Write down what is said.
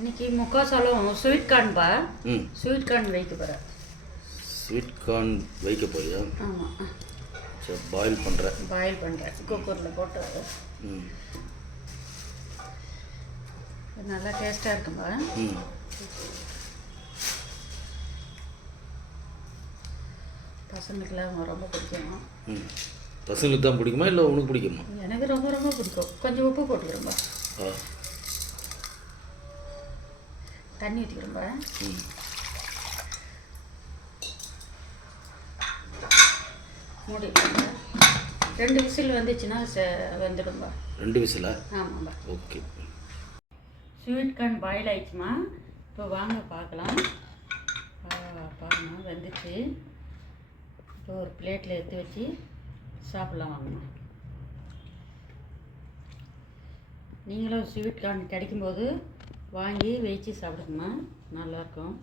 இன்னைக்கு முக்காசாலம் sweet கார்ன்பா. Sweet corn வைக்க போகிறேன். ஸ்வீட் கார்ன் வைக்க போறியா? ஆமாம். சரி, பாயில் பண்ணுறேன் குக்கரில் போட்டு. நல்லா டேஸ்ட்டாக இருக்கும்பா. பசங்களுக்குலாம் ரொம்ப பிடிக்கும். பசங்களுக்கு தான் பிடிக்குமா இல்லை உனக்கு பிடிக்குமா? எனக்கு ரொம்ப ரொம்ப பிடிக்கும். கொஞ்சம் உப்பு போட்டுக்கிறோம்பா. தண்ணி ஊற்றிக்கிறோம்பா. மூடி 2 விசில் வந்துச்சுன்னா வந்துடும்பா. 2 விசிலா? ஆமாம்பா. ஓகே. ஸ்வீட் கார்ன் பாயில் ஆயிடுச்சுமா. இப்போ வாங்க பார்க்கலாம். பாருங்க வந்துச்சு. இப்போ ஒரு பிளேட்டில் எடுத்து வச்சு சாப்பிட்லாம் வாங்கம்மா. நீங்களும் ஸ்வீட் கார்ன் கிடைக்கும்போது வாங்கி வச்சு சாப்பிடுங்கம்மா. நல்லாயிருக்கும்.